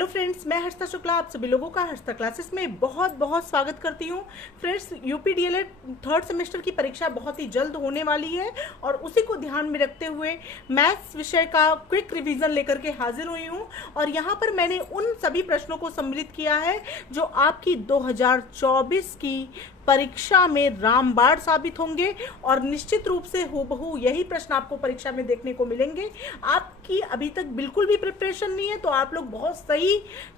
Hello friends, मैं हर्षिता शुक्ला आप सभी लोगों का हर्षिता क्लासेस में बहुत बहुत स्वागत करती हूँ। Friends, UP DElEd third semester की परीक्षा बहुत ही जल्द होने वाली है और उसी को ध्यान में रखते हुए मैथ्स विषय का क्विक रिवीजन लेकर के हाजिर हुई हूँ। और यहाँ पर मैंने उन सभी प्रश्नों को सम्मिलित किया है जो आपकी 2024 की परीक्षा में रामबाण साबित होंगे और निश्चित रूप से हूबहू यही प्रश्न आपको परीक्षा में देखने को मिलेंगे। आपकी अभी तक बिल्कुल भी प्रिपरेशन नहीं है तो आप लोग बहुत सही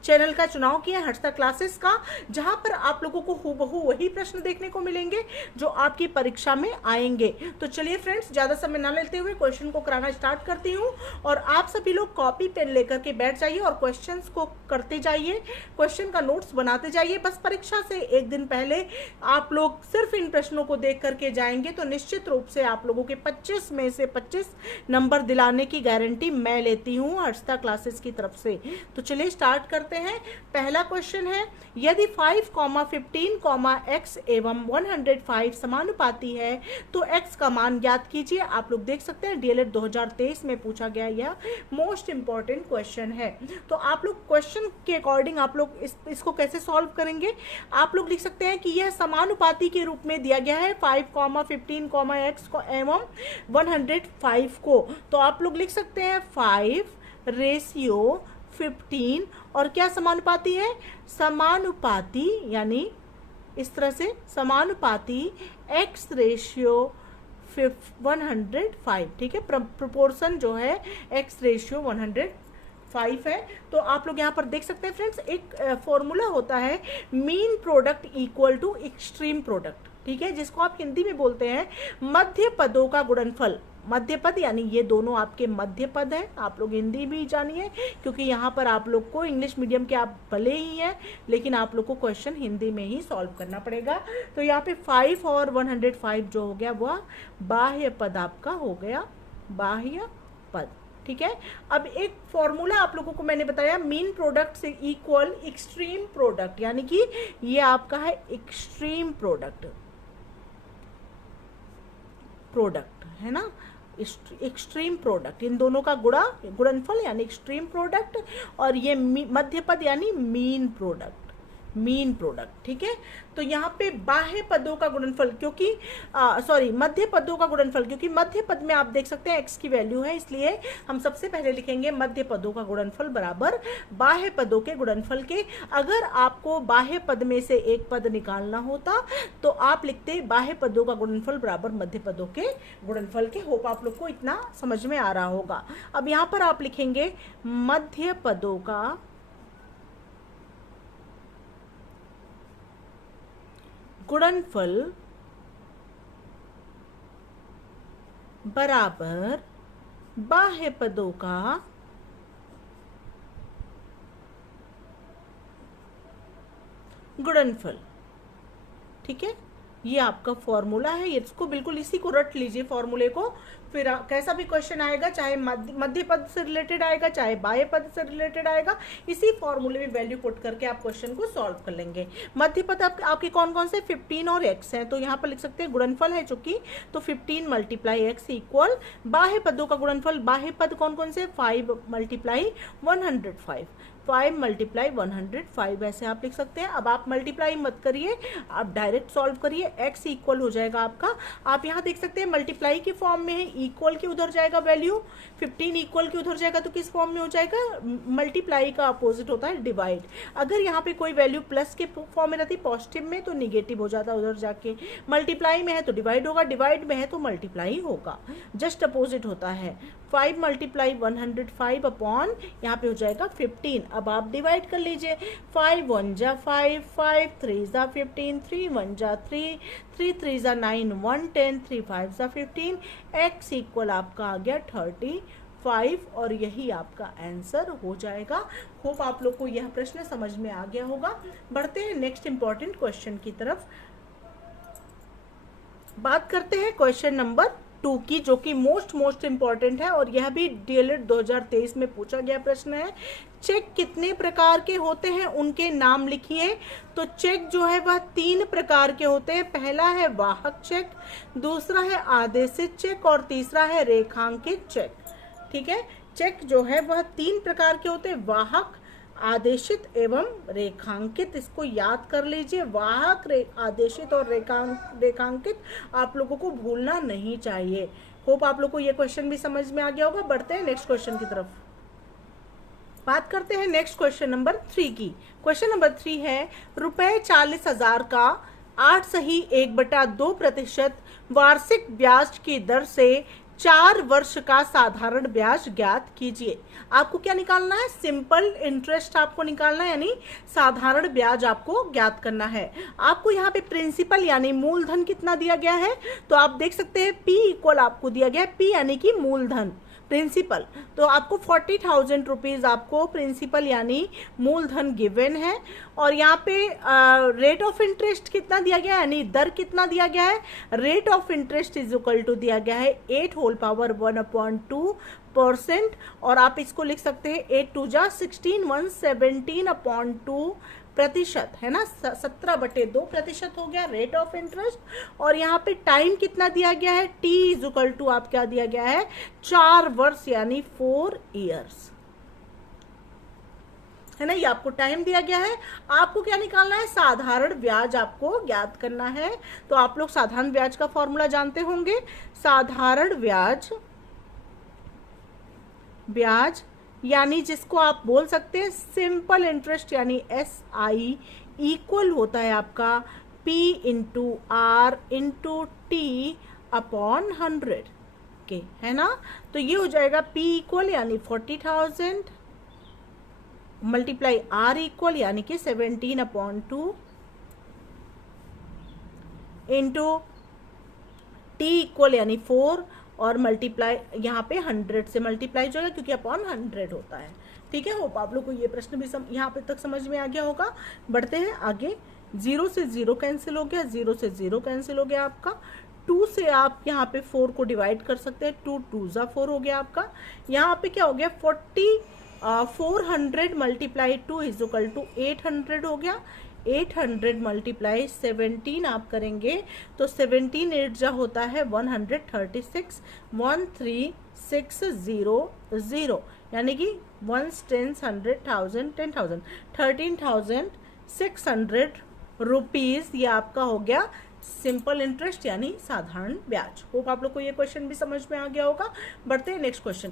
चैनल का चुनाव किया है, हर्षिता क्लासेस का, जहां पर आप लोगों को हूबहू वही प्रश्न देखने को मिलेंगे जो आपकी परीक्षा में आएंगे। तो चलिए फ्रेंड्स, ज्यादा समय ना लेते हुए क्वेश्चन को कराना स्टार्ट करती हूँ और आप सभी लोग कॉपी पेन लेकर के बैठ जाइए और क्वेश्चन को करते जाइए, क्वेश्चन का नोट्स बनाते जाइए। बस परीक्षा से एक दिन पहले आप लोग सिर्फ इन प्रश्नों को देख करके जाएंगे तो निश्चित रूप से आप लोगों के 25 में से 25 नंबर दिलाने की गारंटी मैं लेती हूं हर्षिता क्लासेस की तरफ से। तो चलिए स्टार्ट करते हैं। पहला क्वेश्चन है, यदि 5, 15, x एवं 105 समानुपाती है तो x का मान ज्ञात कीजिए। आप लोग देख सकते हैं डीएलएड 2023 में पूछा गया यह मोस्ट इंपॉर्टेंट क्वेश्चन है। तो आप लोग क्वेश्चन के अकॉर्डिंग आप लोग इसको कैसे सॉल्व करेंगे, आप लोग लिख सकते हैं कि यह समानुपाती के रूप में दिया गया है 5, 15, x को एवं 105 को। तो आप लोग लिख सकते हैं 5:15 और क्या समानुपाती है, समानुपाती यानी इस तरह से समानुपाती x:105। ठीक है, प्रोपोर्शन जो है x:105 है। तो आप लोग यहाँ पर देख सकते हैं फ्रेंड्स, एक फॉर्मूला होता है mean product equal to extreme product. ठीक है, जिसको आप हिंदी में बोलते हैं मध्य पदों का गुणनफल। मध्य पद यानी ये दोनों आपके मध्य पद हैं। आप लोग हिंदी भी जानिए क्योंकि यहाँ पर आप लोग को इंग्लिश मीडियम के आप भले ही हैं लेकिन आप लोग को क्वेश्चन हिंदी में ही सॉल्व करना पड़ेगा। तो यहाँ पे 5 और 105 जो हो गया वह बाह्य पद आपका हो गया, बाह्य पद। ठीक है, अब एक फॉर्मूला आप लोगों को मैंने बताया मीन प्रोडक्ट से इक्वल एक्सट्रीम प्रोडक्ट, यानी कि ये आपका है एक्सट्रीम प्रोडक्ट है ना, एक्सट्रीम प्रोडक्ट, इन दोनों का गुणनफल यानी एक्सट्रीम प्रोडक्ट और ये मध्य पद यानी मीन प्रोडक्ट। ठीक है, तो यहाँ पे बाह्य पदों का गुणनफल क्योंकि मध्य पदों का गुणनफल, क्योंकि मध्य पद में आप देख सकते हैं x की वैल्यू है, इसलिए हम सबसे पहले लिखेंगे मध्य पदों का गुणनफल बराबर बाह्य पदों के गुणनफल के। अगर आपको बाह्य पद में से एक पद निकालना होता तो आप लिखते बाह्य पदों का गुणनफल बराबर मध्य पदों के गुणनफल के। होप आप लोग को इतना समझ में आ रहा होगा। अब यहाँ पर आप लिखेंगे मध्य पदों का गुणनफल बराबर बाह्य पदों का गुणनफल। ठीक है, ये आपका फॉर्मूला है, इसको बिल्कुल इसी को रट लीजिए फॉर्मूले को। फिर कैसा भी क्वेश्चन आएगा, चाहे मध्य पद से रिलेटेड आएगा चाहे बाह्य पद से रिलेटेड आएगा, इसी फॉर्मूले में वैल्यू पुट करके आप क्वेश्चन को सॉल्व कर लेंगे। मध्य पद आपके कौन कौन से 15 और x हैं, तो यहाँ पर लिख सकते हैं गुणनफल है चूंकि, तो 15 × x इक्वल बाह्य पदों का गुणनफल। बाह्य पद कौन कौन से, 5 × 105, 5 × 105 ऐसे आप लिख सकते हैं। अब आप मल्टीप्लाई मत करिए, आप डायरेक्ट सॉल्व करिए। x इक्वल हो जाएगा आपका, आप यहाँ देख सकते हैं मल्टीप्लाई के फॉर्म में है, इक्वल के उधर जाएगा वैल्यू, 15 इक्वल के उधर जाएगा तो किस फॉर्म में हो जाएगा, मल्टीप्लाई का अपोजिट होता है डिवाइड। अगर यहाँ पे कोई वैल्यू प्लस के फॉर्म में रहती पॉजिटिव में तो निगेटिव हो जाता उधर जाके, मल्टीप्लाई में है तो डिवाइड होगा, डिवाइड में है तो मल्टीप्लाई होगा, जस्ट अपोजिट होता है। 5 × 105 अपॉन यहाँ पे हो जाएगा 15। अब आप डिवाइड कर लीजिए, 5 1 जा 5, 5 3 जा 15, 3 1 जा 3, 3 3 जा 9, 1 10, 3 5 जा 15, x इक्वल आपका आ गया 35 और यही आपका आंसर हो जाएगा। होप आप लोग को यह प्रश्न समझ में आ गया होगा। बढ़ते हैं नेक्स्ट इंपॉर्टेंट क्वेश्चन की तरफ। बात करते हैं क्वेश्चन नंबर 2 की, जो कि मोस्ट इंपॉर्टेंट है और यह भी डीएलएड 2023 में पूछा गया प्रश्न है। चेक कितने प्रकार के होते हैं उनके नाम लिखिए। तो चेक जो है वह 3 प्रकार के होते हैं। पहला है वाहक चेक, दूसरा है आदेशित चेक और तीसरा है रेखांकित चेक। ठीक है, चेक जो है वह 3 प्रकार के होते हैं, वाहक, आदेशित एवं रेखांकित, इसको याद कर लीजिए। वाहक, आदेशित और रेखांकित आप लोगों को भूलना नहीं चाहिए। होप आप लोग को ये क्वेश्चन भी समझ में आ गया होगा। बढ़ते हैं नेक्स्ट क्वेश्चन की तरफ। बात करते हैं नेक्स्ट क्वेश्चन नंबर 3 की। क्वेश्चन नंबर 3 है, रुपए 40,000 का 8.1/2% वार्षिक ब्याज की दर से 4 वर्ष का साधारण ब्याज ज्ञात कीजिए। आपको क्या निकालना है? सिंपल इंटरेस्ट आपको निकालना है, यानी साधारण ब्याज आपको ज्ञात करना है। आपको यहाँ पे प्रिंसिपल यानी मूलधन कितना दिया गया है, तो आप देख सकते हैं P इक्वल आपको दिया गया है, P यानी कि मूलधन, प्रिंसिपल। तो आपको 40,000 रुपीज आपको प्रिंसिपल यानी मूलधन गिवन है। और यहाँ पे रेट ऑफ इंटरेस्ट कितना दिया गया है, यानी दर कितना दिया गया है? Rate of interest is equal to दिया गया है 8/1/2%। और आप इसको लिख सकते हैं 8 2 जा 16 117/2 प्रतिशत, है ना, 17/2% हो गया रेट ऑफ इंटरेस्ट। और यहाँ पे टाइम कितना दिया गया है? T इज इक्वल टू आप क्या दिया गया है? 4 वर्ष यानी 4 ईयर्स, है ना, ये आपको टाइम दिया गया है। आपको क्या निकालना है? साधारण ब्याज आपको ज्ञात करना है। तो आप लोग साधारण ब्याज का फॉर्मूला जानते होंगे। साधारण ब्याज यानी जिसको आप बोल सकते हैं सिंपल इंटरेस्ट, यानी SI इक्वल होता है आपका P into R into T upon 100 के, है ना। तो ये हो जाएगा P इक्वल यानी 40,000 मल्टीप्लाई R इक्वल यानी कि 17/2 इंटू T इक्वल यानी 4 और मल्टीप्लाई यहाँ पे 100 से मल्टीप्लाई जो है क्योंकि अपॉन 100 होता है। ठीक है, होप आप लोग को ये प्रश्न भी यहाँ पे तक समझ में आ गया होगा। बढ़ते हैं आगे। 0 से 0 कैंसिल हो गया, 0 से 0 कैंसिल हो गया आपका। 2 से आप यहाँ पे 4 को डिवाइड कर सकते हैं, 2 2 जा 4 हो गया आपका। यहाँ पे क्या हो गया? 400 मल्टीप्लाई 2 इज इक्वल टू 800 हो गया। 800 मल्टीप्लाई 17 आप करेंगे तो 17 8 जा होता है 136, 13600 यानी कि 1 10 100 1000 10,000 13,600 रुपीज। ये आपका हो गया सिंपल इंटरेस्ट यानी साधारण ब्याज। होप आप लोग को ये क्वेश्चन भी समझ में आ गया होगा। बढ़ते हैं नेक्स्ट क्वेश्चन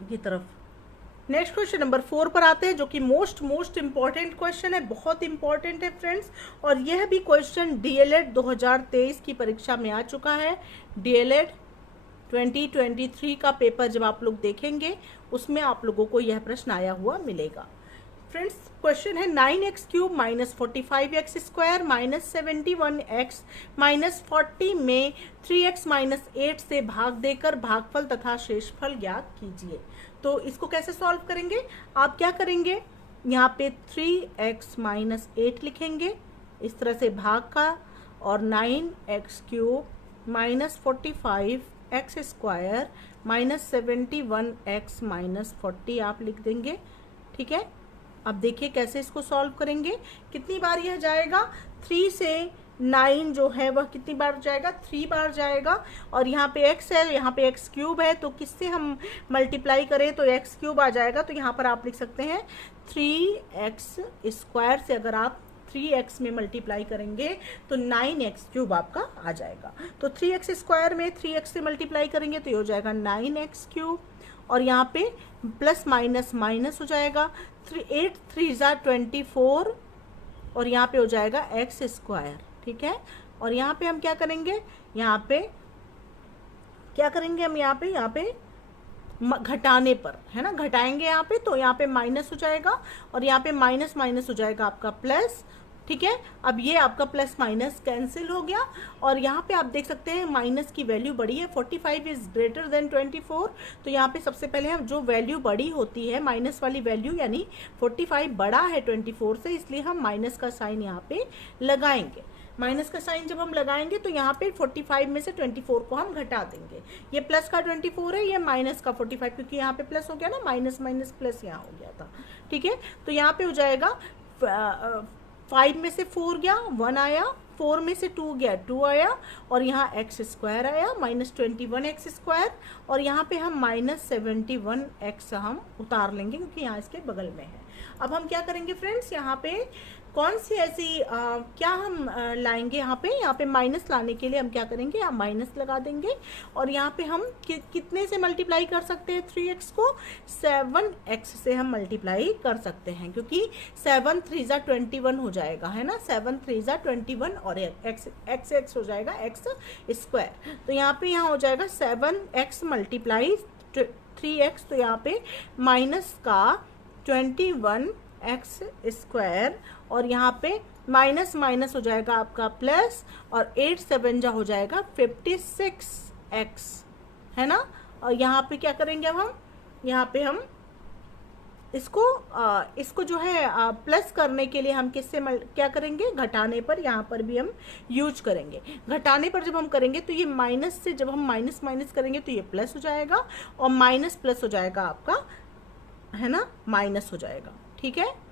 की तरफ। नेक्स्ट क्वेश्चन नंबर 4 पर आते हैं, जो कि मोस्ट इंपॉर्टेंट क्वेश्चन है, बहुत इंपॉर्टेंट है फ्रेंड्स। और यह भी क्वेश्चन DLED 2023 की परीक्षा में आ चुका है। DLED 2023 का पेपर जब आप लोग देखेंगे उसमें आप लोगों को यह प्रश्न आया हुआ मिलेगा। फ्रेंड्स क्वेश्चन है 9x³ minus 45x square minus 71x minus 40 में 3x माइनस 8 से भाग देकर भागफल तथा शेषफल ज्ञात कीजिए। तो इसको कैसे सॉल्व करेंगे? आप क्या करेंगे? यहाँ पे 3x माइनस 8 लिखेंगे इस तरह से भाग का, और 9x³ minus 45x square minus 71x minus 40 आप लिख देंगे। ठीक है, अब देखिए कैसे इसको सॉल्व करेंगे। कितनी बार यह जाएगा? 3 से 9 जो है वह कितनी बार जाएगा? 3 बार जाएगा। और यहाँ पे x है, यहाँ पे x³ है, तो किससे हम मल्टीप्लाई करें तो x³ आ जाएगा। तो यहाँ पर आप लिख सकते हैं 3x स्क्वायर से अगर आप 3x में मल्टीप्लाई करेंगे तो 9x³ आपका आ जाएगा। तो 3x स्क्वायर में 3x से मल्टीप्लाई करेंगे तो ये हो जाएगा 9x³, और यहाँ पे प्लस माइनस माइनस हो जाएगा। 8 3 जा 24 और यहाँ पे हो जाएगा x स्क्वायर। ठीक है, और यहाँ पे हम क्या करेंगे? यहाँ पे क्या करेंगे हम? यहाँ पे घटाने पर, है ना, घटाएंगे यहाँ पे, तो यहाँ पे माइनस हो जाएगा और यहाँ पे माइनस माइनस हो जाएगा आपका प्लस। ठीक है, अब ये आपका प्लस माइनस कैंसिल हो गया। और यहाँ पे आप देख सकते हैं माइनस की वैल्यू बड़ी है, 45 इज ग्रेटर देन 24। तो यहाँ पे सबसे पहले हम जो वैल्यू बड़ी होती है माइनस वाली वैल्यू, यानी 45 बड़ा है 24 से, इसलिए हम माइनस का साइन यहाँ पे लगाएंगे। माइनस का साइन जब हम लगाएंगे तो यहाँ पे 45 में से 24 को हम घटा देंगे। ये प्लस का 24 है, ये माइनस का 45, क्योंकि यहाँ पे प्लस हो गया ना, माइनस माइनस प्लस यहाँ हो गया था। ठीक है, तो यहाँ पे हो जाएगा 5 में से 4 गया, 1 आया, 4 में से 2 गया 2 आया, और यहाँ एक्स स्क्वायर आया -21x², और यहाँ पे हम -71x हम उतार लेंगे क्योंकि यहाँ इसके बगल में है। अब हम क्या करेंगे फ्रेंड्स, यहाँ पे कौन सी ऐसी क्या हम लाएंगे, यहाँ पे माइनस लाने के लिए हम क्या करेंगे, यहाँ माइनस लगा देंगे, और यहाँ पे हम कितने से मल्टीप्लाई कर सकते हैं 3x को, 7x से हम मल्टीप्लाई कर सकते हैं, क्योंकि 7 3 जा 21 हो जाएगा, है ना, 7 3 जा 21, और x हो जाएगा x²। तो यहाँ हो जाएगा 7x मल्टीप्लाई 3x, तो यहाँ पे माइनस का 21x², और यहाँ पे माइनस माइनस हो जाएगा आपका प्लस, और 8 7 जा हो जाएगा 56x, है ना। और यहाँ पे क्या करेंगे अब हम, यहाँ पे हम इसको जो है प्लस करने के लिए हम किससे क्या करेंगे, घटाने पर यहाँ पर भी हम यूज करेंगे। घटाने पर जब हम करेंगे तो ये माइनस से जब हम माइनस माइनस करेंगे तो ये प्लस हो जाएगा, और माइनस प्लस हो जाएगा आपका, है ना, माइनस हो जाएगा, ठीक है।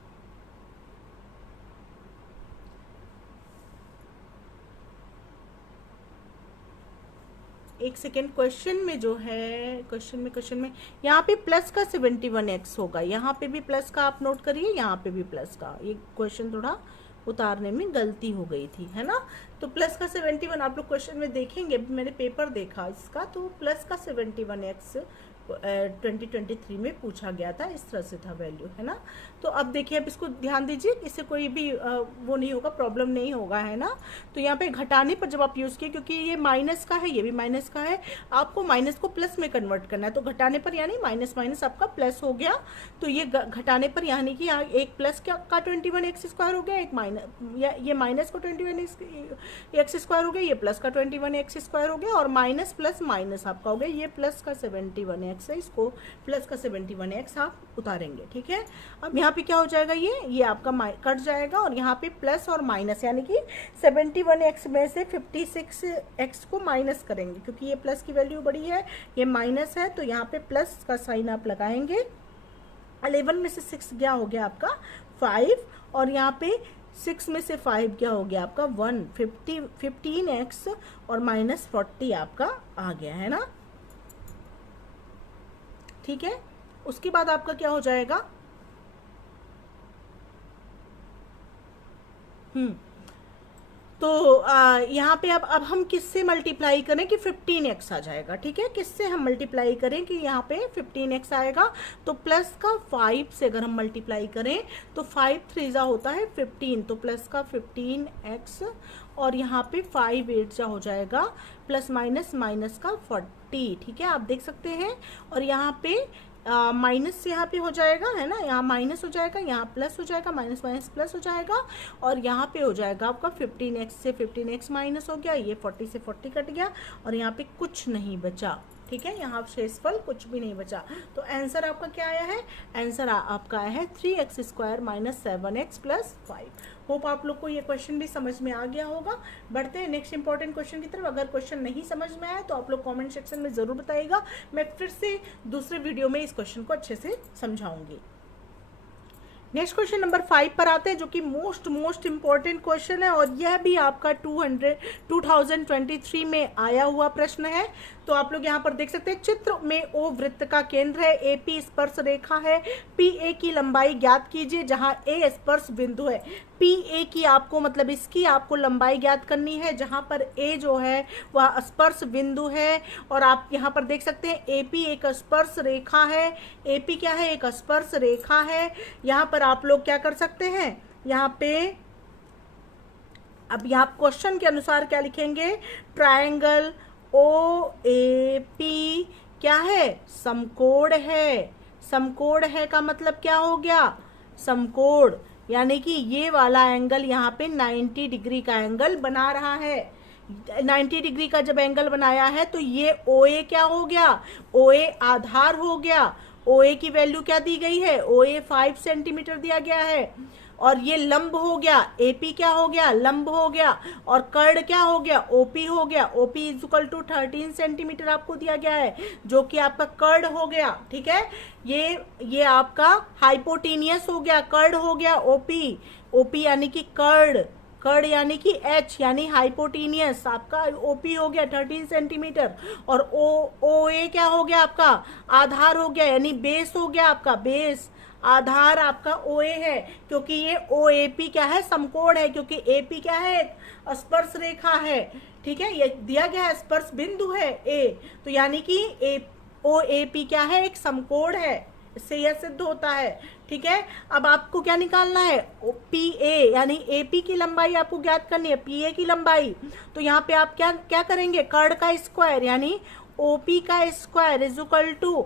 एक सेकेंड, क्वेश्चन में जो है, क्वेश्चन में यहाँ पे प्लस का 71x होगा, यहाँ पे भी प्लस का आप नोट करिए, यहाँ पे भी प्लस का, ये क्वेश्चन थोड़ा उतारने में गलती हो गई थी, है ना। तो प्लस का 71 आप लोग क्वेश्चन में देखेंगे, मैंने पेपर देखा इसका, तो प्लस का 71x 2023 में पूछा गया था, इस तरह से था वैल्यू, है ना। तो अब देखिए, अब इसको ध्यान दीजिए, इससे कोई भी वो नहीं होगा, प्रॉब्लम नहीं होगा, है ना। तो यहाँ पे घटाने पर जब आप यूज़ किए, क्योंकि ये माइनस का है, ये भी माइनस का है, आपको माइनस को प्लस में कन्वर्ट करना है, तो घटाने पर यानी माइनस माइनस आपका प्लस हो गया, तो ये घटाने पर यानी कि यहाँ एक प्लस का 21x² हो गया, एक माइनस, ये माइनस को 21x² हो गया, ये प्लस का 21x² हो गया, और माइनस प्लस माइनस आपका हो गया, ये प्लस का 71x है, इसको प्लस का 71x आप उतारेंगे, ठीक है। अब यहाँ पे क्या हो जाएगा, ये आपका कट जाएगा, और यहाँ पे प्लस और माइनस, यानी कि 71x में से 56x को माइनस करेंगे, क्योंकि ये प्लस की वैल्यू बड़ी है, ये माइनस है, तो यहाँ पे प्लस का साइन आप लगाएंगे। 11 में से 6 क्या हो गया आपका 5, और यहाँ पे 6 में से 5 क्या हो गया आपका 1, 15x और -40 आपका आ गया, है ना, ठीक है। उसके बाद आपका क्या हो जाएगा, तो यहाँ पे अब हम किससे मल्टीप्लाई करें कि 15x आ जाएगा, ठीक है। किससे हम मल्टीप्लाई करें कि यहाँ पे 15x आएगा, तो प्लस का 5 से अगर हम मल्टीप्लाई करें तो 5 3 जा होता है 15, तो प्लस का 15x, और यहाँ पे 5 8 जा हो जाएगा प्लस माइनस माइनस का 40, ठीक है, आप देख सकते हैं। और यहाँ पे माइनस यहाँ पे हो जाएगा, है ना, यहाँ माइनस हो जाएगा, यहाँ प्लस हो जाएगा, माइनस माइनस प्लस हो जाएगा, और यहाँ पे हो जाएगा आपका 15x से 15x माइनस हो गया, ये 40 से 40 कट गया, और यहाँ पे कुछ नहीं बचा, ठीक है, यहाँ शेषफल कुछ भी नहीं बचा। तो आंसर आपका क्या आया है, आंसर आपका आया है 3x² - 7x + 5। होप आप लोग को ये क्वेश्चन भी समझ में आ गया होगा। बढ़ते हैं नेक्स्ट इंपॉर्टेंट क्वेश्चन की तरफ। अगर क्वेश्चन नहीं समझ में आया तो आप लोग कमेंट सेक्शन में ज़रूर बताइएगा, मैं फिर से दूसरे वीडियो में इस क्वेश्चन को अच्छे से समझाऊंगी। नेक्स्ट क्वेश्चन नंबर 5 पर आते हैं, जो कि मोस्ट इंपॉर्टेंट क्वेश्चन है, और यह भी आपका 2023 में आया हुआ प्रश्न है। तो आप लोग यहाँ पर देख सकते हैं, चित्र में ओ वृत्त का केंद्र है, AP स्पर्श रेखा है, PA की लंबाई ज्ञात कीजिए, जहां A स्पर्श बिंदु है। PA की आपको मतलब इसकी आपको लंबाई ज्ञात करनी है, जहां पर A जो है वह स्पर्श बिंदु है, और आप यहाँ पर देख सकते हैं AP एक स्पर्श रेखा है, AP क्या है, एक स्पर्श रेखा है। यहाँ पर आप लोग क्या कर सकते हैं, यहाँ पे अब यहाँ क्वेश्चन के अनुसार क्या लिखेंगे, ट्रायंगल OAP क्या है, समकोण है। समकोण है का मतलब क्या हो गया, समकोण, यानी कि ये वाला एंगल यहाँ पे 90 डिग्री का एंगल बना रहा है। 90 डिग्री का जब एंगल बनाया है तो ये OA क्या हो गया, OA आधार हो गया। OA की वैल्यू क्या दी गई है, OA 5 सेंटीमीटर दिया गया है, और ये लंब हो गया, AP क्या हो गया, लंब हो गया, और कर्ण क्या हो गया, OP हो गया। OP = 13 सेंटीमीटर आपको दिया गया है, जो कि आपका कर्ण हो गया, ठीक है। ये आपका हाइपोटेनियस हो गया, कर्ण हो गया OP यानी कि कर्ण कर्ड यानी कि एच यानी हाइपोटीनियस, आपका ओपी हो गया 13 सेंटीमीटर, और ओ ए क्या हो गया आपका, आधार हो गया, यानी बेस हो गया आपका, बेस आधार आपका ओ ए है, क्योंकि ये ओ ए पी क्या है, समकोण है, क्योंकि ए पी क्या है, स्पर्श रेखा है, ठीक है, ये दिया गया है, स्पर्श बिंदु है ए, तो यानी कि ओ ए पी क्या है, एक समकोण है, इससे यह सिद्ध होता है, ठीक है। अब आपको क्या निकालना है, पी ए यानी ए पी की लंबाई आपको ज्ञात करनी है, पी ए की लंबाई, तो यहाँ पे आप क्या क्या करेंगे, कर्ड का स्क्वायर यानी ओ पी का square is equal to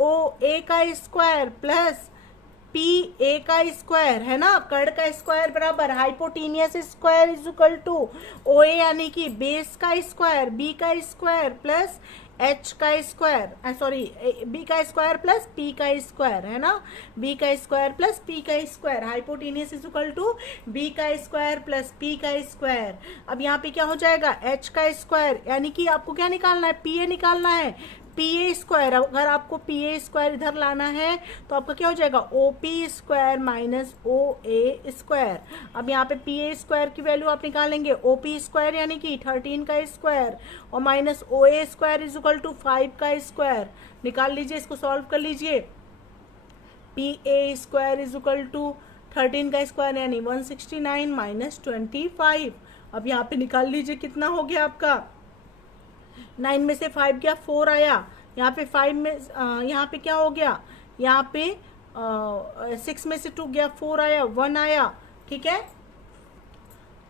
O A का स्क्वायर प्लस पी ए का स्क्वायर, है ना, कर्ड का स्क्वायर बराबर hypotenuse square is equal to O A यानी कि बेस का स्क्वायर, बी का स्क्वायर प्लस एच का स्क्वायर, सॉरी बी का स्क्वायर प्लस पी का स्क्वायर, है ना, बी का स्क्वायर प्लस पी का square, hypotenuse is equal to B का स्क्वायर प्लस पी का स्क्वायर। अब यहाँ पे क्या हो जाएगा, एच का स्क्वायर, यानी कि आपको क्या निकालना है, पी ए निकालना है, पी ए स्क्वायर, अगर आपको पी ए स्क्वायर इधर लाना है तो आपका क्या हो जाएगा, O P square minus O A square. अब यहाँ पे पी ए स्क्वायर की वैल्यू आप निकालेंगे, ओ पी स्क्वायर यानी कि 13 का स्क्वायर और minus O A square is equal to 5 का स्क्वायर, निकाल लीजिए, इसको सॉल्व कर लीजिए, P A square is equal to 13 का स्क्वायर यानी 169 माइनस 25। अब यहाँ पे निकाल लीजिए कितना हो गया आपका, 9 में से 5 गया 4 आया, यहाँ पे 5 में यहाँ पे क्या हो गया, यहाँ पे 6 में से 2 गया 4 आया, 1 आया, ठीक है,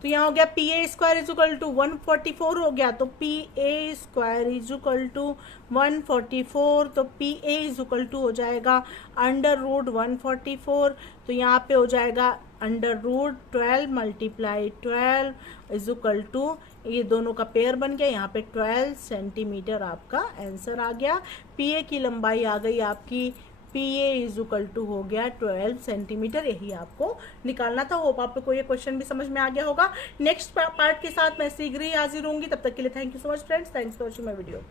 तो यहाँ हो गया P A square is equal to 144 हो गया, तो P A square is equal to 144, तो P A is equal to हो जाएगा अंडर रूट 144, तो यहाँ पे हो जाएगा under root 12 multiply 12 is equal to, ये दोनों का पेयर बन गया, यहाँ पे 12 सेंटीमीटर आपका आंसर आ गया। पी ए की लंबाई आ गई आपकी, P A is equal to हो गया 12 सेंटीमीटर, यही आपको निकालना था। होप आपको ये क्वेश्चन भी समझ में आ गया होगा। नेक्स्ट पार्ट के साथ मैं शीघ्र ही हाजिर होंगी, तब तक के लिए thank you so much friends, thanks for watching my video.